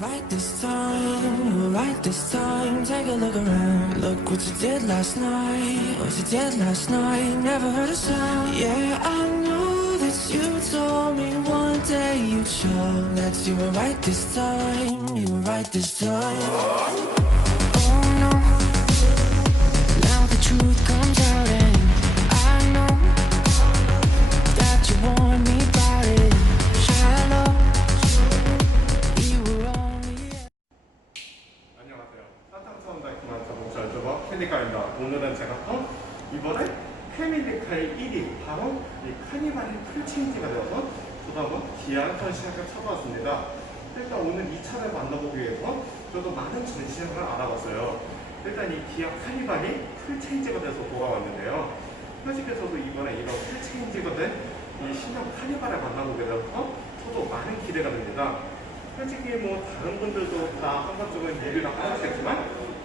right this time, right this time. Take a look around. Look what you did last night. What you did last night. Never heard a sound. Yeah, I know that you told me one day you'd show that you were right this time. You were right this time. 오늘은 제가 또 이번에 패밀리카의 1위 바로 이 카니발이 풀체인지가 되어서 저도 한번 기아 전시장을 찾아왔습니다. 일단 오늘 이 차를 만나보기 위해서 저도 많은 전시장을 알아봤어요. 일단 이 기아 카니발이 풀체인지가 돼서 돌아왔는데요. 저도 이번에 이런 풀체인지가 된 이 신형 카니발을 만나보게 돼서 저도 많은 기대가 됩니다. 솔직히 뭐 다른 분들도 다 한 번쯤은 리뷰를 하셨겠지만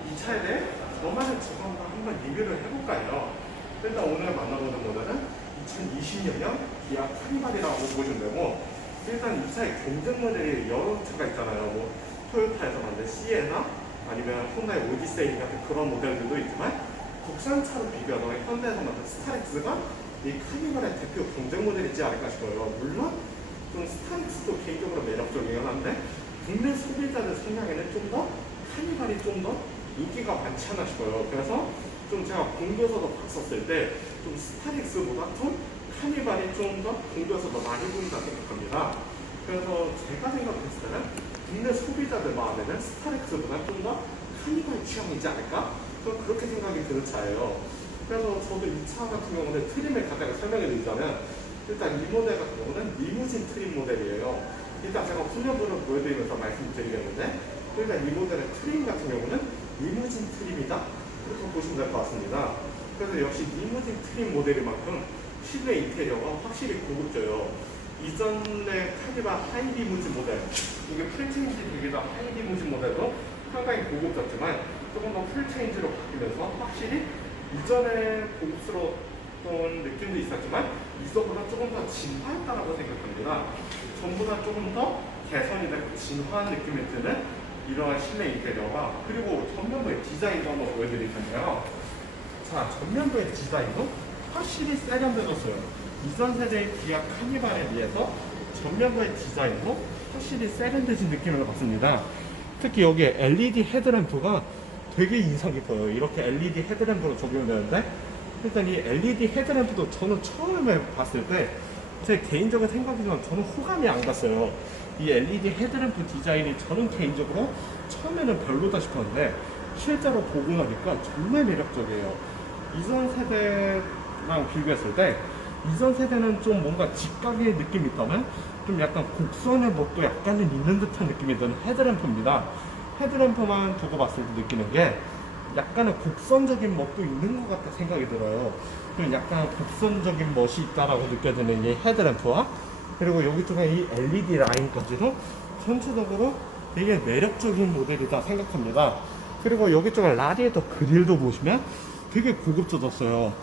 이 차에 대해 저만의 지금도 한번 리뷰를 해볼까요? 일단 오늘 만나보는 모델은 2020년형 기아 카니발이라고 보시면 되고 일단 이 차의 경쟁 모델이 여러 차가 있잖아요. 뭐 토요타에서 만든 시에나 아니면 혼다의 오디세이 같은 그런 모델들도 있지만 국산차로 비교하면 현대에서 만든 스타렉스가 이 카니발의 대표 경쟁 모델이지 않을까 싶어요. 물론 좀 스타렉스도 개인적으로 매력적이긴 한데 국내 소비자들 성향에는 좀 더 카니발이 좀 더 인기가 많지 않나 싶어요. 그래서 좀 제가 공도서도 봤었을 때 좀 스타렉스보다 좀 카니발이 좀더더 많이 보인다 생각합니다. 그래서 제가 생각했을 때는 국내 소비자들 마음에는 스타렉스보다 좀 더 카니발 취향이지 않을까? 좀 그렇게 생각이 드는 차예요. 그래서 저도 이 차 같은 경우는 트림을 간단히 설명해 드리자면 일단 이 모델 같은 경우는 리무진 트림 모델이에요. 일단 제가 후면부를 보여드리면서 말씀드리겠는데 일단 이 모델의 트림 같은 경우는 리무진 트림이다 이렇게 보시면 될 것 같습니다. 그래서 역시 리무진 트림 모델인 만큼 실내 인테리어가 확실히 고급져요. 이전의 카니발 하이 리무진 모델 이게 풀체인지 되기도 하이 리무진 모델도 상당히 고급졌지만 조금 더 풀체인지로 바뀌면서 확실히 이전에 고급스러웠던 느낌도 있었지만 이전보다 조금 더 진화했다라고 생각합니다. 전보다 조금 더 개선이 되고 진화한 느낌이 드는 이러한 실내 인테리어가 그리고 전면부의 디자인도 한번 보여드릴 텐데요. 자, 전면부의 디자인도 확실히 세련되졌어요. 이전 세대의 기아 카니발에 비해서 전면부의 디자인도 확실히 세련되진 느낌을 받습니다. 특히 여기에 LED 헤드램프가 되게 인상 깊어요. 이렇게 LED 헤드램프로 적용되는데 일단 이 LED 헤드램프도 저는 처음에 봤을 때 제 개인적인 생각이지만 저는 호감이 안 갔어요. 이 LED 헤드램프 디자인이 저는 개인적으로 처음에는 별로다 싶었는데 실제로 보고 나니까 정말 매력적이에요. 이전 세대랑 비교했을 때 이전 세대는 좀 뭔가 직각의 느낌이 있다면 좀 약간 곡선의 멋도 약간은 있는 듯한 느낌이 드는 헤드램프입니다. 헤드램프만 두고 봤을 때 느끼는 게 약간의 곡선적인 멋도 있는 것 같다 생각이 들어요. 그리고 약간 곡선적인 멋이 있다라고 느껴지는 이 헤드램프와 그리고 여기 쪽에 이 LED 라인까지도 전체적으로 되게 매력적인 모델이다 생각합니다. 그리고 여기 쪽에 라디에이터 그릴도 보시면 되게 고급져졌어요.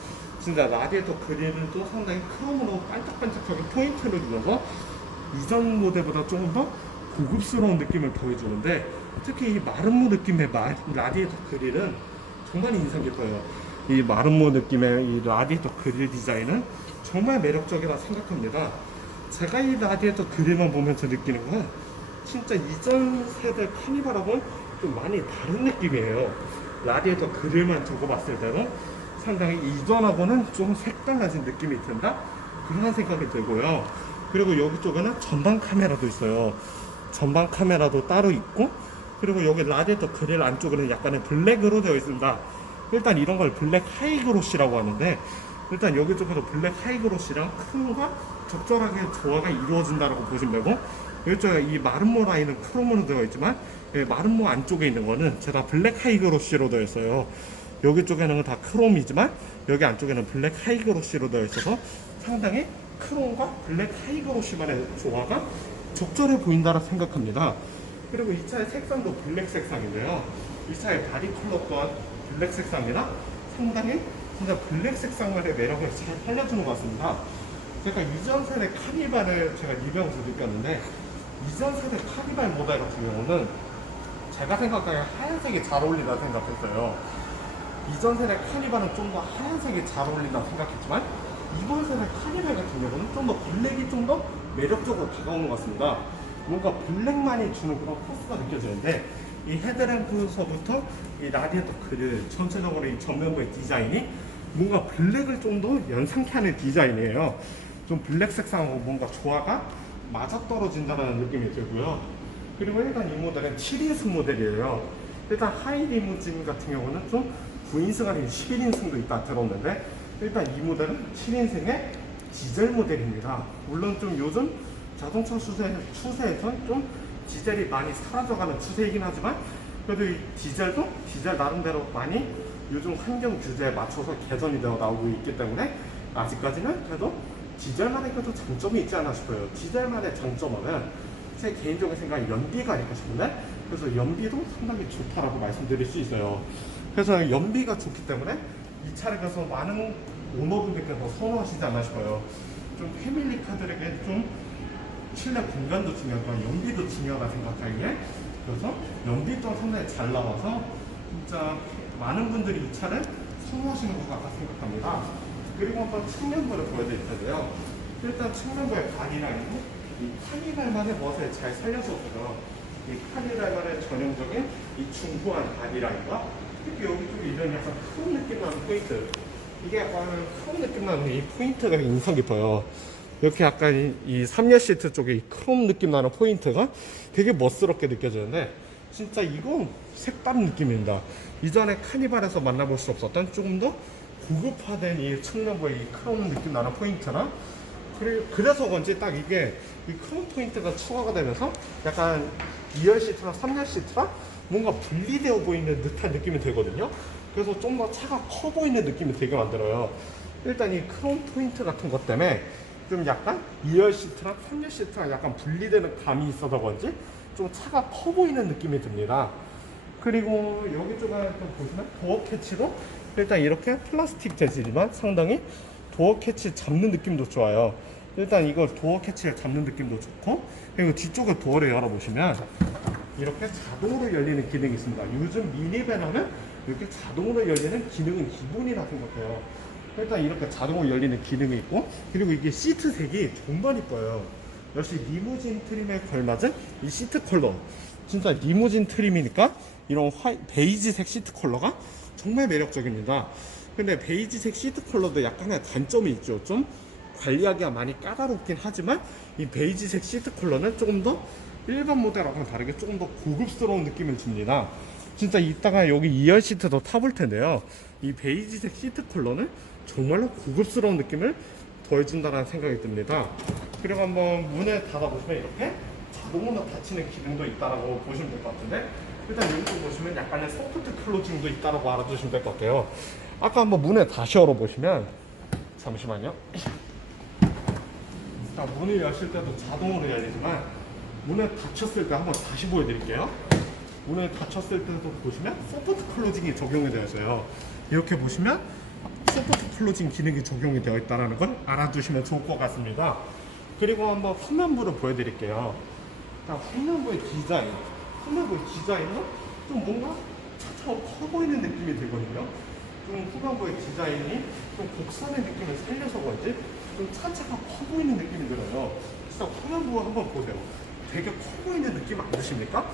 진짜 라디에이터 그릴도 상당히 크롬으로 반짝반짝하게 포인트를 주면서 이전 모델보다 조금 더 고급스러운 느낌을 보여주는데 특히 이 마름모 느낌의 마- 라디에이터 그릴은 정말 인상 깊어요. 이 마름모 느낌의 이 라디에이터 그릴 디자인은 정말 매력적이라 생각합니다. 제가 이 라디에이터 그릴만 보면서 느끼는 건 진짜 이전 세대 카니발하고는 좀 많이 다른 느낌이에요. 라디에이터 그릴만 두고 봤을 때는 상당히 이전하고는 좀 색달라진 느낌이 든다? 그런 생각이 들고요. 그리고 여기 쪽에는 전방 카메라도 있어요. 전방 카메라도 따로 있고, 그리고 여기 라디에이터 그릴 안쪽에는 약간의 블랙으로 되어 있습니다. 일단 이런 걸 블랙 하이그로시라고 하는데, 일단 여기 쪽에도 블랙 하이그로시랑 크롬과 적절하게 조화가 이루어진다고 보시면 되고, 이쪽에 이 마름모 라인은 크롬으로 되어 있지만, 예, 마름모 안쪽에 있는 거는 제가 블랙 하이그로시로 되어 있어요. 여기 쪽에는 다 크롬이지만 여기 안쪽에는 블랙 하이그로시로 되어 있어서 상당히 크롬과 블랙 하이그로시만의 조화가 적절해 보인다고 생각합니다. 그리고 이 차의 색상도 블랙 색상인데요. 이 차의 바디 컬러 또한 블랙 색상이라 상당히 진짜 블랙 색상만의 매력을 잘 살려주는 것 같습니다. 제가 이전 세대 카니발을 제가 리뷰하면서 느꼈는데 이전 세대 카니발 모델 같은 경우는 제가 생각하기에 하얀색이 잘 어울린다 생각했어요. 이전 세대 카니발은 좀 더 하얀색이 잘 어울린다 생각했지만 이번 세대 카니발 같은 경우는 좀 더 블랙이 좀 더 매력적으로 다가오는 것 같습니다. 뭔가 블랙만이 주는 그런 포스가 느껴지는데 이 헤드램프서부터 이 라디에이터 그릴 전체적으로 이 전면부의 디자인이 뭔가 블랙을 좀 더 연상케 하는 디자인이에요. 좀 블랙 색상하고 뭔가 조화가 맞아떨어진다는 느낌이 들고요. 그리고 일단 이 모델은 7인승 모델이에요. 일단 하이 리무진 같은 경우는 좀 9인승 아닌 11인승도 있다 들었는데 일단 이 모델은 7인승의 디젤 모델입니다. 물론 좀 요즘 자동차 추세, 추세에선 좀 디젤이 많이 사라져가는 추세이긴 하지만 그래도 이 디젤도 디젤 나름대로 많이 요즘 환경 규제에 맞춰서 개선이 되어 나오고 있기 때문에 아직까지는 그래도 디젤만의 그래도 장점이 있지 않나 싶어요. 디젤만의 장점은 제 개인적인 생각에 연비가 아닐까 싶은데 그래서 연비도 상당히 좋다라고 말씀드릴 수 있어요. 그래서 연비가 좋기 때문에 이 차를 그래서 많은 오너분들께서 선호하시지 않나 싶어요. 좀 패밀리 카들에게 좀 실내 공간도 중요하고 연비도 중요하다 생각하기에 그래서 연비 또한 상당히 잘 나와서 진짜 많은 분들이 이 차를 선호하시는 것 같다 생각합니다. 그리고 한번 측면부를 보여드릴 텐데요. 일단 측면부의 바디라인은 이 카니발만의 멋을 잘 살려줬고요. 이 카니발만의 전형적인 이 중후한 바디라인과 특히 여기 쪽에 이런 약간 크롬 느낌 나는 포인트 이게 약간 크롬 느낌 나는 이 포인트가 인상 깊어요. 이렇게 약간 이, 이 3열 시트 쪽에 이 크롬 느낌 나는 포인트가 되게 멋스럽게 느껴지는데 진짜 이건 색다른 느낌입니다. 이전에 카니발에서 만나볼 수 없었던 조금 더 고급화된 이 측면부의 이 크롬 느낌 나는 포인트나 그래, 그래서 그런지 딱 이게 이 크롬 포인트가 추가가 되면서 약간 2열 시트랑 3열 시트랑 뭔가 분리되어 보이는 듯한 느낌이 들거든요. 그래서 좀 더 차가 커 보이는 느낌이 되게 만들어요. 일단 이 크롬 포인트 같은 것 때문에 좀 약간 2열 시트랑 3열 시트랑 약간 분리되는 감이 있어서 그런지 좀 차가 커 보이는 느낌이 듭니다. 그리고 여기 쪽에 또 보시면 도어 캐치도 일단 이렇게 플라스틱 재질이지만 상당히 도어 캐치 잡는 느낌도 좋아요. 일단 이거 도어 캐치를 잡는 느낌도 좋고 그리고 뒤쪽에 도어를 열어보시면 이렇게 자동으로 열리는 기능이 있습니다. 요즘 미니밴 하면 이렇게 자동으로 열리는 기능은 기본이라 생각해요. 일단 이렇게 자동으로 열리는 기능이 있고 그리고 이게 시트 색이 정말 이뻐요. 역시 리무진 트림에 걸맞은 이 시트 컬러 진짜 리무진 트림이니까 이런 화 베이지색 시트 컬러가 정말 매력적입니다. 근데 베이지색 시트 컬러도 약간의 단점이 있죠. 좀 관리하기가 많이 까다롭긴 하지만 이 베이지색 시트 컬러는 조금 더 일반 모델하고는 다르게 조금 더 고급스러운 느낌을 줍니다. 진짜 이따가 여기 2열 시트도 타볼 텐데요. 이 베이지색 시트 컬러는 정말로 고급스러운 느낌을 더해준다는 생각이 듭니다. 그리고 한번 문을 닫아보시면 이렇게 자동으로 닫히는 기능도 있다라고 보시면 될 것 같은데 일단 여기 좀 보시면 약간의 소프트 클로징도 있다라고 알아두시면 될 것 같아요. 아까 한번 문을 다시 열어보시면 잠시만요. 자, 문을 여실 때도 자동으로 열리지만 문을 닫혔을 때 한번 다시 보여드릴게요. 문을 닫혔을 때도 보시면 소프트 클로징이 적용이 되어 있어요. 이렇게 보시면 소프트 클로징 기능이 적용이 되어 있다는 걸 알아두시면 좋을 것 같습니다. 그리고 한번 후면부를 보여드릴게요. 자, 후면부의 디자인. 후면부의 디자인은 좀 뭔가 차처럼 커 보이는 느낌이 들거든요. 좀 후면부의 디자인이 좀 곡선의 느낌을 살려서 그런지 좀 차체가 커 보이는 느낌이 들어요. 진짜 후면부 한번 보세요. 되게 커 보이는 느낌 안 드십니까?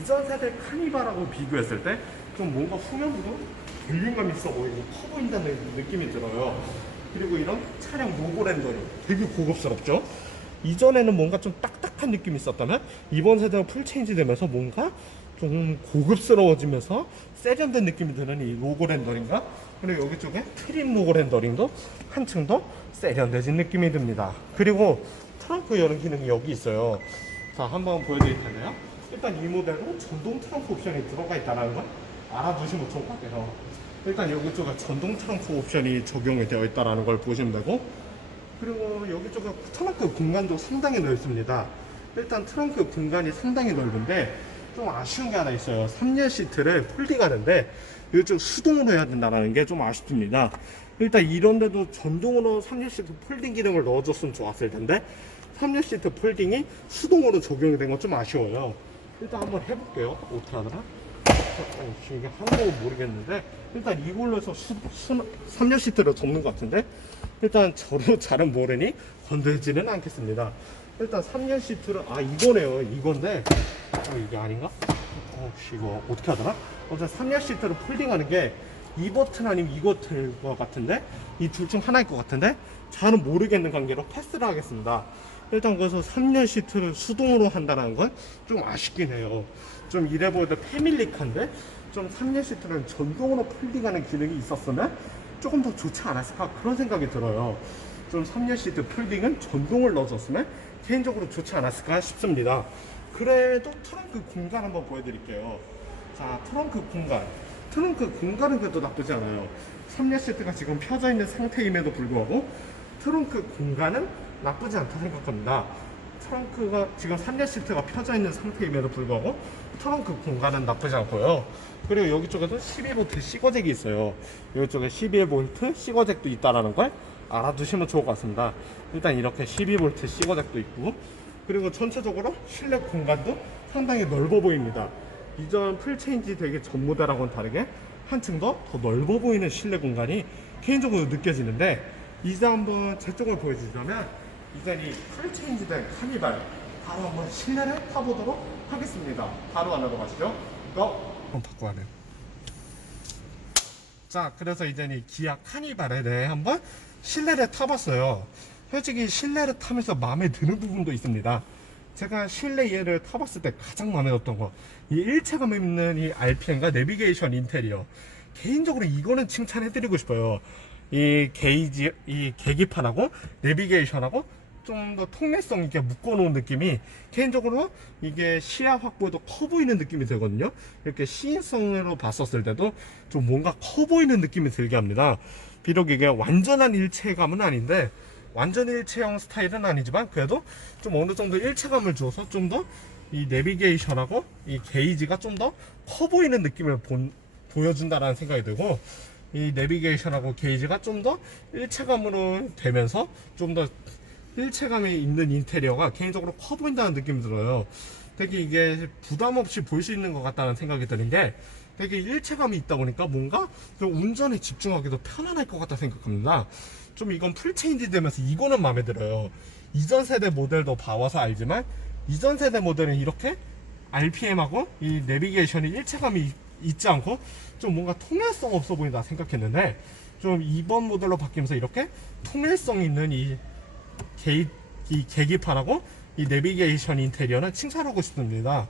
이전 세대 카니발하고 비교했을 때 좀 뭔가 후면부도 볼륨감 있어 보이고 커 보인다는 느낌이 들어요. 그리고 이런 차량 로고 렌더링 되게 고급스럽죠? 이전에는 뭔가 좀 딱 딱한 느낌이 있었다면 이번 세대가 풀 체인지 되면서 뭔가 좀 고급스러워지면서 세련된 느낌이 드는 이 로고 렌더링과 그리고 여기 쪽에 트림 로고 렌더링도 한층 더 세련돼진 느낌이 듭니다. 그리고 트렁크 여는 기능이 여기 있어요. 자, 한번 보여드릴 텐데요. 일단 이 모델은 전동 트렁크 옵션이 들어가 있다는 걸 알아두시면 좋을 것 같아요. 일단 여기 쪽에 전동 트렁크 옵션이 적용이 되어 있다는 걸 보시면 되고 그리고 여기 쪽에 트렁크 공간도 상당히 넓습니다. 일단 트렁크 공간이 상당히 넓은데 좀 아쉬운 게 하나 있어요. 3열 시트를 폴딩하는데 이쪽 수동으로 해야 된다는 게 좀 아쉽습니다. 일단 이런데도 전동으로 3열 시트 폴딩 기능을 넣어줬으면 좋았을 텐데 3열 시트 폴딩이 수동으로 적용이 된 건 좀 아쉬워요. 일단 한번 해볼게요. 하더라? 어, 이게 거 모르겠는데 일단 이걸로 해서 수, 수, 3열 시트를 접는 것 같은데 일단 저도 잘은 모르니 건들지는 않겠습니다. 일단 3열 시트를 아 이거네요. 이건데 어, 이게 아닌가? 어, 씨, 이거 어떻게 하더라? 어제 3열 시트를 폴딩하는 게 이 버튼 아니면 이 버튼일 것 같은데 이 둘 중 하나일 것 같은데 잘은 모르겠는 관계로 패스를 하겠습니다. 일단 그래서 3년 시트를 수동으로 한다는 건 좀 아쉽긴 해요. 좀 이래보다 패밀리카인데 좀 3년 시트는 전동으로 폴딩하는 기능이 있었으면 조금 더 좋지 않았을까 그런 생각이 들어요. 좀 3년 시트 폴딩은 전동을 넣어줬으면 개인적으로 좋지 않았을까 싶습니다. 그래도 트렁크 공간 한번 보여드릴게요. 자, 트렁크 공간. 트렁크 공간은 그래도 나쁘지 않아요. 3년 시트가 지금 펴져 있는 상태임에도 불구하고 트렁크 공간은 나쁘지 않다 생각합니다. 트렁크가 지금 3년 시트가 펴져 있는 상태임에도 불구하고 트렁크 공간은 나쁘지 않고요. 그리고 여기 쪽에도 12V 시거잭이 있어요. 이쪽에 11V 시거잭도 있다라는 걸 알아두시면 좋을 것 같습니다. 일단 이렇게 12V 시거잭도 있고 그리고 전체적으로 실내 공간도 상당히 넓어 보입니다. 이전 풀체인지 되게 전 모델하고는 다르게 한층 더 더 넓어 보이는 실내 공간이 개인적으로 느껴지는데 이제 한번 제 쪽을 보여주자면 이제 이 풀체인지 된 카니발 바로 한번 실내를 타보도록 하겠습니다. 바로 안으로 가시죠. 이거 한번 바꿔 하네요. 자, 그래서 이제 이 기아 카니발에 대해 한번 실내를 타봤어요. 솔직히 실내를 타면서 마음에 드는 부분도 있습니다. 제가 실내 얘를 타봤을 때 가장 마음에 들었던 거, 이 일체감 있는 이 RPM과 내비게이션 인테리어. 개인적으로 이거는 칭찬해드리고 싶어요. 이 게이지, 이 계기판하고 내비게이션하고 좀 더 통례성 있게 묶어놓은 느낌이 개인적으로 이게 시야 확보도 커 보이는 느낌이 들거든요. 이렇게 시인성으로 봤었을 때도 좀 뭔가 커 보이는 느낌이 들게 합니다. 비록 이게 완전한 일체감은 아닌데 완전 일체형 스타일은 아니지만 그래도 좀 어느 정도 일체감을 줘서 좀 더 이 내비게이션하고 이 게이지가 좀 더 커 보이는 느낌을 본- 보여준다라는 생각이 들고 이 내비게이션하고 게이지가 좀 더 일체감으로 되면서 좀 더 일체감이 있는 인테리어가 개인적으로 커 보인다는 느낌이 들어요. 되게 이게 부담 없이 볼 수 있는 것 같다는 생각이 드는 게 되게 일체감이 있다 보니까 뭔가 좀 운전에 집중하기 도 편안할 것 같다 생각합니다. 좀 이건 풀체인지 되면서 이거는 마음에 들어요. 이전 세대 모델도 봐와서 알지만 이전 세대 모델은 이렇게 RPM하고 이 내비게이션이 일체감이 있- 있지 않고 좀 뭔가 통일성 없어 보인다 생각했는데 좀 이번 모델로 바뀌면서 이렇게 통일성 있는 이 게이, 이 계기판하고 이 내비게이션 인테리어는 칭찬하고 싶습니다.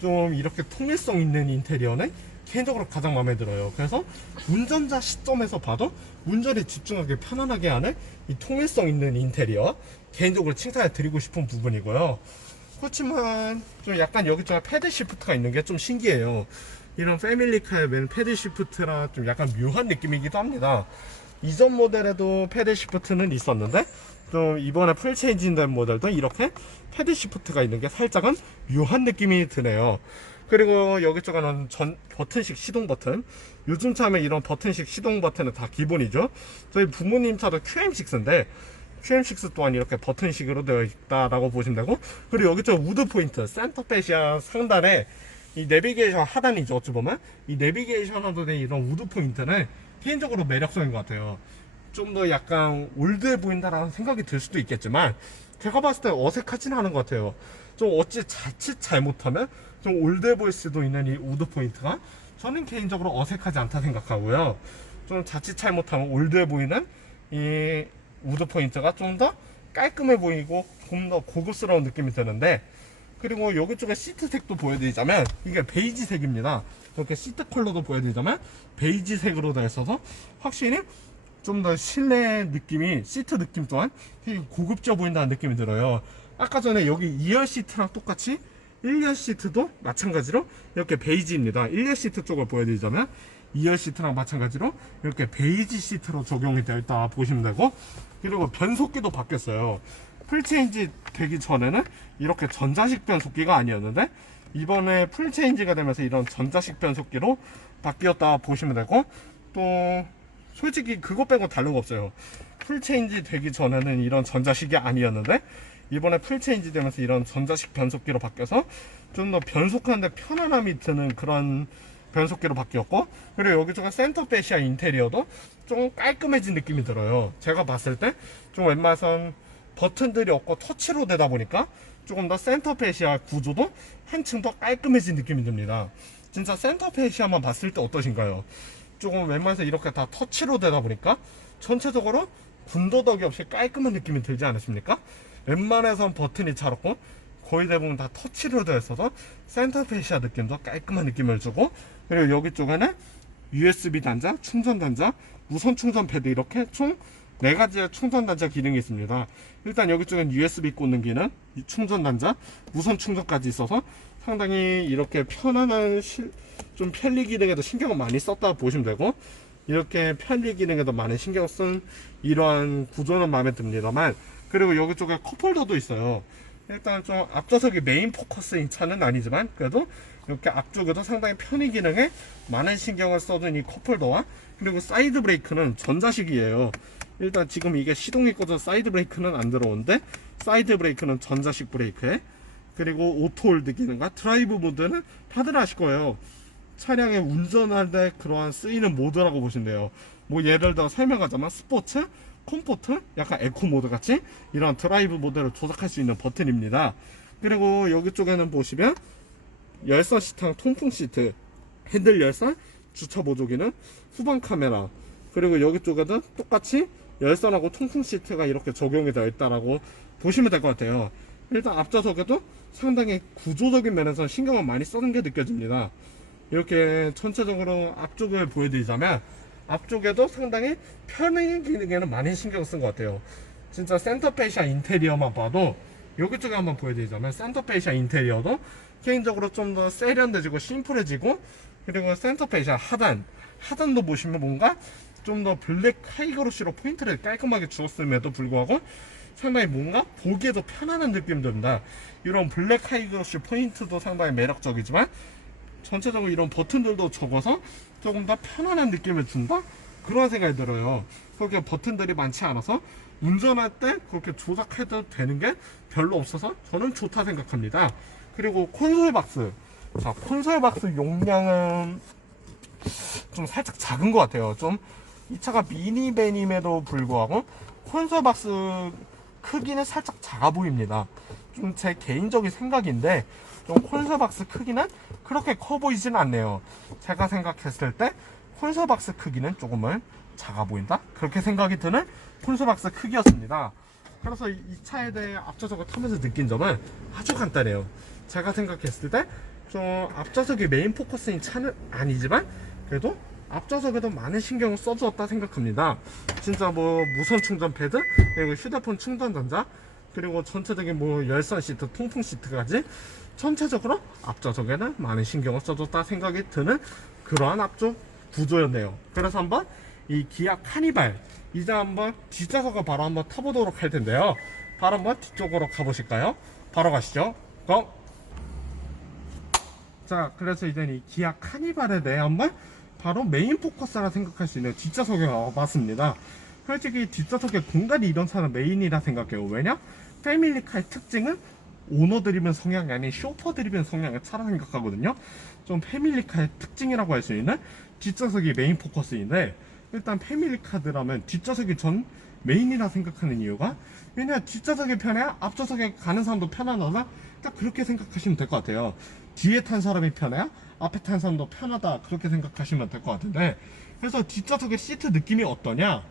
좀 이렇게 통일성 있는 인테리어는 개인적으로 가장 마음에 들어요. 그래서 운전자 시점에서 봐도 운전에 집중하기 편안하게 하는 이 통일성 있는 인테리어 개인적으로 칭찬해 드리고 싶은 부분이고요. 그렇지만 좀 약간 여기저기 패드 시프트가 있는 게 좀 신기해요. 이런 패밀리카의 맨 패드 시프트랑 좀 약간 묘한 느낌이기도 합니다. 이전 모델에도 패드 시프트는 있었는데 좀 이번에 풀 체인지 된 모델도 이렇게 패드 시프트가 있는 게 살짝은 묘한 느낌이 드네요. 그리고 여기 쪽에는 전 버튼식 시동 버튼. 요즘 차면 이런 버튼식 시동 버튼은 다 기본이죠. 저희 부모님 차도 QM6인데 QM6 또한 이렇게 버튼식으로 되어 있다라고 보시면 되고 그리고 여기 쪽 우드 포인트 센터 페시아 상단에 이 내비게이션 하단이죠 어찌 보면 이 내비게이션으로 된 이런 우드 포인트는 개인적으로 매력적인 것 같아요 좀 더 약간 올드해 보인다라는 생각이 들 수도 있겠지만 제가 봤을 때 어색하진 않은 것 같아요 좀 어찌 자칫 잘못하면 좀 올드해 보일 수도 있는 이 우드 포인트가 저는 개인적으로 어색하지 않다 생각하고요. 좀 자칫 잘못하면 올드해 보이는 이 우드 포인트가 좀 더 깔끔해 보이고 좀 더 고급스러운 느낌이 드는데 그리고 여기 쪽에 시트색도 보여드리자면 이게 베이지색입니다. 이렇게 시트 컬러도 보여드리자면 베이지색으로 되어 있어서 확실히 좀 더 실내 느낌이 시트 느낌 또한 되게 고급져 보인다는 느낌이 들어요. 아까 전에 여기 2열 시트랑 똑같이 1열 시트도 마찬가지로 이렇게 베이지입니다. 1열 시트 쪽을 보여드리자면 2열 시트랑 마찬가지로 이렇게 베이지 시트로 적용이 되어 있다 보시면 되고 그리고 변속기도 바뀌었어요. 풀체인지 되기 전에는 이렇게 전자식 변속기가 아니었는데 이번에 풀체인지가 되면서 이런 전자식 변속기로 바뀌었다 보시면 되고 또 솔직히 그것 빼고 다른 거 없어요. 풀체인지 되기 전에는 이런 전자식이 아니었는데 이번에 풀체인지 되면서 이런 전자식 변속기로 바뀌어서 좀 더 변속하는데 편안함이 드는 그런 변속기로 바뀌었고 그리고 여기저기 센터 페시아 인테리어도 좀 깔끔해진 느낌이 들어요 제가 봤을 때 좀 웬만해선 버튼들이 없고 터치로 되다 보니까 조금 더 센터 페시아 구조도 한층 더 깔끔해진 느낌이 듭니다 진짜 센터 페시아만 봤을 때 어떠신가요? 조금 웬만해서 이렇게 다 터치로 되다 보니까 전체적으로 군더더기 없이 깔끔한 느낌이 들지 않으십니까? 웬만해선 버튼이 잘 없고 거의 대부분 다 터치로 되어 있어서 센터 페시아 느낌도 깔끔한 느낌을 주고 그리고 여기 쪽에는 USB 단자, 충전 단자, 무선 충전 패드 이렇게 총 4가지의 충전 단자 기능이 있습니다. 일단 여기 쪽엔 USB 꽂는 기능, 이 충전 단자, 무선 충전까지 있어서 상당히 이렇게 편안한 실- 좀 편리 기능에도 신경을 많이 썼다 보시면 되고 이렇게 편리 기능에도 많은 신경 쓴 이러한 구조는 마음에 듭니다만 그리고 여기 쪽에 컵홀더도 있어요. 일단 좀 앞좌석이 메인 포커스인 차는 아니지만 그래도 이렇게 앞쪽에도 상당히 편의 기능에 많은 신경을 써준 이 컵홀더와 그리고 사이드 브레이크는 전자식이에요. 일단 지금 이게 시동이 꺼져 사이드 브레이크는 안 들어오는데 사이드 브레이크는 전자식 브레이크에 그리고 오토 홀드 기능과 드라이브 모드는 다들 아실 거예요. 차량에 운전할 때 그러한 쓰이는 모드라고 보시면 돼요. 뭐 예를 들어 설명하자면 스포츠, 컴포트, 약간 에코 모드 같이 이런 드라이브 모드를 조작할 수 있는 버튼입니다. 그리고 여기 쪽에는 보시면 열선 시트랑 통풍 시트, 핸들 열선, 주차 보조기는 후방 카메라, 그리고 여기 쪽에도 똑같이 열선하고 통풍 시트가 이렇게 적용이 되어 있다라고 보시면 될 것 같아요. 일단 앞좌석에도 상당히 구조적인 면에서 신경을 많이 쓰는 게 느껴집니다. 이렇게 전체적으로 앞쪽을 보여드리자면 앞쪽에도 상당히 편의 기능에는 많이 신경 쓴 것 같아요. 진짜 센터페시아 인테리어만 봐도 여기 쪽에 한번 보여드리자면 센터페시아 인테리어도 개인적으로 좀 더 세련돼지고 심플해지고 그리고 센터페시아 하단 하단도 보시면 뭔가 좀 더 블랙 하이그로시로 포인트를 깔끔하게 주었음에도 불구하고 상당히 뭔가 보기에도 편안한 느낌 듭니다. 이런 블랙 하이그로시 포인트도 상당히 매력적이지만 전체적으로 이런 버튼들도 적어서 조금 더 편안한 느낌을 준다? 그런 생각이 들어요. 그렇게 버튼들이 많지 않아서 운전할 때 그렇게 조작해도 되는 게 별로 없어서 저는 좋다 생각합니다. 그리고 콘솔 박스. 자, 콘솔 박스 용량은 좀 살짝 작은 것 같아요. 좀 이 차가 미니밴임에도 불구하고 콘솔 박스 크기는 살짝 작아 보입니다. 좀 제 개인적인 생각인데 좀 콘솔 박스 크기는 그렇게 커 보이진 않네요. 제가 생각했을 때 콘솔 박스 크기는 조금은 작아 보인다? 그렇게 생각이 드는 콘솔 박스 크기였습니다. 그래서 이- 이 차에 대해 앞좌석을 타면서 느낀 점은 아주 간단해요. 제가 생각했을 때 좀 앞좌석이 메인 포커스인 차는 아니지만 그래도 앞좌석에도 많은 신경을 써주었다 생각합니다. 진짜 뭐 무선 충전 패드 그리고 휴대폰 충전 단자 그리고 전체적인 뭐 열선 시트, 통풍 시트까지 전체적으로 앞좌석에는 많은 신경을 써줬다 생각이 드는 그러한 앞쪽 구조였네요. 그래서 한번 이 기아 카니발 이제 한번 뒷좌석을 바로 한번 타보도록 할 텐데요. 바로 한번 뒤쪽으로 가보실까요? 바로 가시죠. 고! 자, 그래서 이제 이 기아 카니발에 대해 한번 바로 메인 포커스라 생각할 수 있는 뒷좌석에 와봤습니다. 솔직히 뒷좌석에 공간이 이런 차는 메인이라 생각해요. 왜냐? 패밀리카의 특징은 오너 드리븐 성향이 아닌 쇼퍼 드리븐 성향의 차라 생각하거든요. 좀 패밀리카의 특징이라고 할 수 있는 뒷좌석이 메인 포커스인데 일단 패밀리카드라면 뒷좌석이 전 메인이라 생각하는 이유가 왜냐 뒷좌석이 편해야 앞좌석에 가는 사람도 편안하다? 딱 그렇게 생각하시면 될 것 같아요. 뒤에 탄 사람이 편해야 앞에 탄 사람도 편하다? 그렇게 생각하시면 될 것 같은데 그래서 뒷좌석의 시트 느낌이 어떠냐?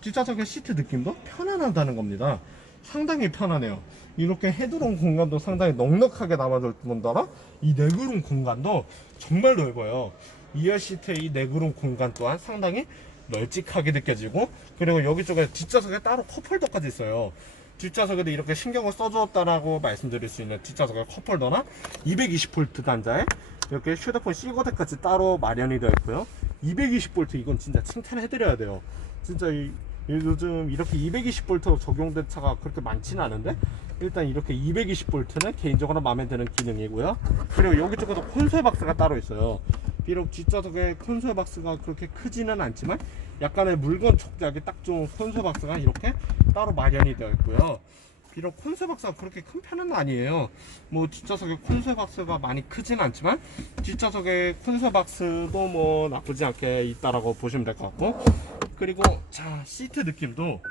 뒷좌석의 시트 느낌도 편안하다는 겁니다 상당히 편하네요. 이렇게 헤드룸 공간도 상당히 넉넉하게 남아줄 뿐더러 이 레그룸 공간도 정말 넓어요. 2열 시트의 이 레그룸 공간 또한 상당히 널찍하게 느껴지고 그리고 여기 쪽에 뒷좌석에 따로 컵홀더까지 있어요. 뒷좌석에도 이렇게 신경을 써주었다라고 말씀드릴 수 있는 뒷좌석에 컵홀더나 220V 단자에 이렇게 휴대폰 C거대까지 따로 마련이 되어 있고요. 220V 이건 진짜 칭찬해드려야 돼요. 진짜 이, 이 요즘 이렇게 220V로 적용된 차가 그렇게 많지는 않은데 일단 이렇게 220V는 개인적으로 마음에 드는 기능이고요. 그리고 여기 쪽에도 콘솔 박스가 따로 있어요. 비록 뒷좌석에 콘솔 박스가 그렇게 크지는 않지만 약간의 물건 촉지하기 딱 좋은 콘솔 박스가 이렇게 따로 마련이 되어 있고요 비록 콘솔 박스가 그렇게 큰 편은 아니에요. 뭐 뒷좌석에 콘솔 박스가 많이 크진 않지만 뒷좌석에 콘솔 박스도 뭐 나쁘지 않게 있다라고 보시면 될 것 같고 그리고 자 시트 느낌도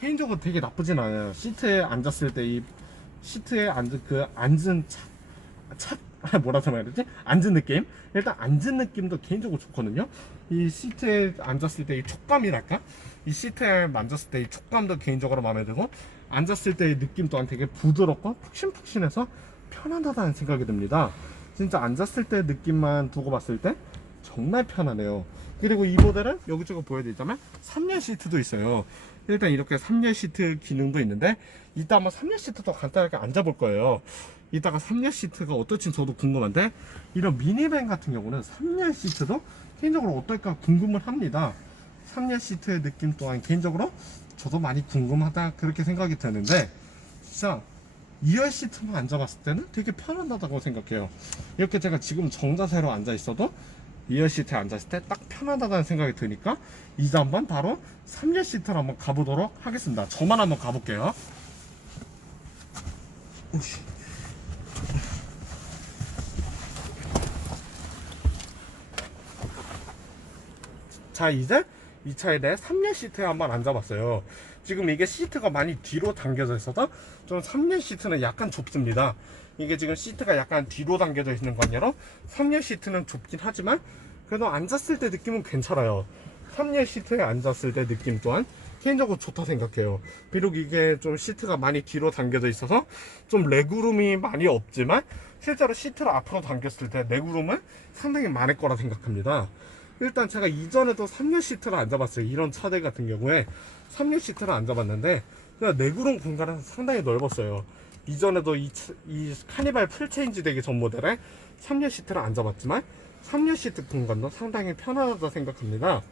개인적으로 되게 나쁘진 않아요. 시트에 앉았을 때 이 시트에 앉은 그 앉은 차, 차 뭐라고 말해야 되지? 앉은 느낌? 일단 앉은 느낌도 개인적으로 좋거든요. 이 시트에 앉았을 때 이 촉감이랄까? 이 시트에 만졌을 때 이 촉감도 개인적으로 마음에 들고 앉았을 때의 느낌 또한 되게 부드럽고 푹신푹신해서 편안하다는 생각이 듭니다. 진짜 앉았을 때 느낌만 두고 봤을 때 정말 편하네요. 그리고 이 모델은 여기저기 보여드리자면 3열 시트도 있어요. 일단 이렇게 3열 시트 기능도 있는데 이따 한번 3열 시트도 간단하게 앉아볼 거예요. 이따가 3열 시트가 어떨지 저도 궁금한데 이런 미니밴 같은 경우는 3열 시트도 개인적으로 어떨까 궁금을 합니다. 3열 시트의 느낌 또한 개인적으로 저도 많이 궁금하다 그렇게 생각이 드는데 진짜 2열 시트만 앉아봤을 때는 되게 편안하다고 생각해요. 이렇게 제가 지금 정자세로 앉아 있어도 2열 시트에 앉았을 때 딱 편하다는 생각이 드니까 이제 한번 바로 3열 시트로 한번 가보도록 하겠습니다. 저만 한번 가볼게요. 자 이제 이 차에 대해 3열 시트에 한번 앉아봤어요. 지금 이게 시트가 많이 뒤로 당겨져 있어서 좀 3열 시트는 약간 좁습니다. 이게 지금 시트가 약간 뒤로 당겨져 있는 거냐로 3열 시트는 좁긴 하지만 그래도 앉았을 때 느낌은 괜찮아요. 3열 시트에 앉았을 때 느낌 또한 개인적으로 좋다 생각해요. 비록 이게 좀 시트가 많이 뒤로 당겨져 있어서 좀 레그룸이 많이 없지만 실제로 시트를 앞으로 당겼을 때 레그룸은 상당히 많을 거라 생각합니다 일단 제가 이전에도 3열 시트를 앉아봤어요. 이런 차들 같은 경우에 3열 시트를 앉아봤는데 그냥 내구름 공간은 상당히 넓었어요. 이전에도 이, 차- 이 카니발 풀체인지 되기 전 모델에 3열 시트를 앉아봤지만 3열 시트 공간도 상당히 편안하다 생각합니다.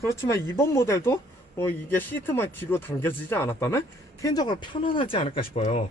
그렇지만 이번 모델도 뭐 이게 시트만 뒤로 당겨지지 않았다면 개인적으로 편안하지 않을까 싶어요.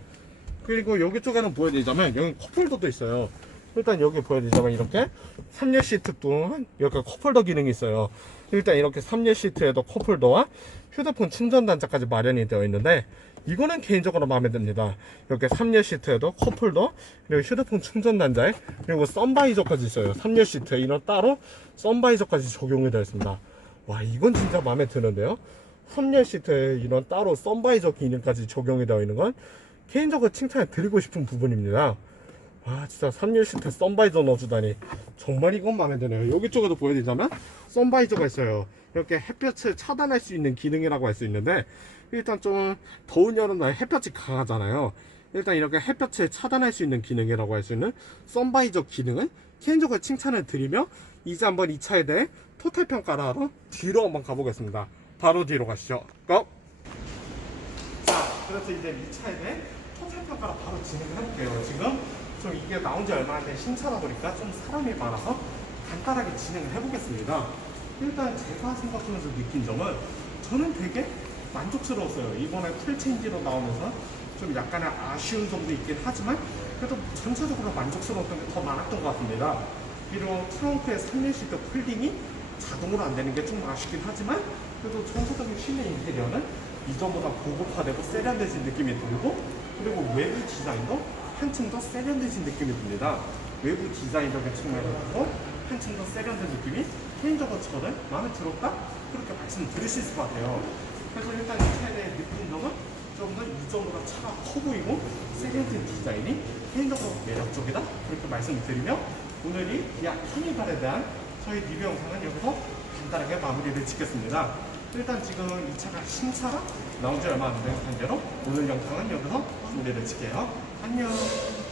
그리고 여기 쪽에는 보여드리자면 여기 컵홀더도 있어요. 일단 여기 보여드리자면 이렇게 3열 시트 또한 이렇게 컵홀더 기능이 있어요. 일단 이렇게 3열 시트에도 컵홀더와 휴대폰 충전 단자까지 마련이 되어 있는데 이거는 개인적으로 마음에 듭니다. 이렇게 3열 시트에도 컵홀더 그리고 휴대폰 충전 단자에 그리고 썬바이저까지 있어요. 3열 시트에 이런 따로 썬바이저까지 적용이 되어 있습니다. 와 이건 진짜 마음에 드는데요. 3열 시트에 이런 따로 썬바이저 기능까지 적용이 되어 있는 건 개인적으로 칭찬을 드리고 싶은 부분입니다. 아 진짜 3열 시트 썬바이저 넣어주다니. 정말 이건 마음에 드네요. 여기 쪽에도 보여드리자면 썬바이저가 있어요. 이렇게 햇볕을 차단할 수 있는 기능이라고 할 수 있는데 일단 좀 더운 여름날 햇볕이 강하잖아요. 일단 이렇게 햇볕을 차단할 수 있는 기능이라고 할 수 있는 썬바이저 기능은 개인적으로 칭찬을 드리며 이제 한번 이 차에 대해 토탈 평가를 하러 뒤로 한번 가보겠습니다. 바로 뒤로 가시죠. 고! 자, 그래서 이제 이 차에 대해 토탈 평가를 바로 진행을 해볼게요. 지금 좀 이게 나온 지 얼마 안 된 신차다 보니까 좀 사람이 많아서 간단하게 진행을 해보겠습니다. 일단 제가 생각하면서 느낀 점은 저는 되게 만족스러웠어요. 이번에 풀체인지로 나오면서 좀 약간의 아쉬운 점도 있긴 하지만 그래도 전체적으로 만족스러웠던 게 더 많았던 것 같습니다. 비록 트렁크의 3열 시트 폴딩이 자동으로 안 되는 게 좀 아쉽긴 하지만 그래도 전체적인 실내 인테리어는 이전보다 고급화되고 세련되진 느낌이 들고 그리고 외부 디자인도 한층 더 세련되진 느낌이 듭니다. 외부 디자인적인 측면에서 한층 더 세련된 느낌이 개인적으로 저는 마음에 들었다 그렇게 수 있을 것 같아요. 그래서 일단 이 차에 느낀 점은 좀더 이전보다 차가 커 보이고 세련된 디자인이 개인적으로 매력적이다 그렇게 말씀드리며 오늘이 기아 카니발에 대한 저희 리뷰 영상은 여기서 간단하게 마무리를 짓겠습니다. 일단 지금 이 차가 신차라 나온 지 얼마 안 된 관계로 오늘 영상은 여기서 마무리를 짓게요. 안녕.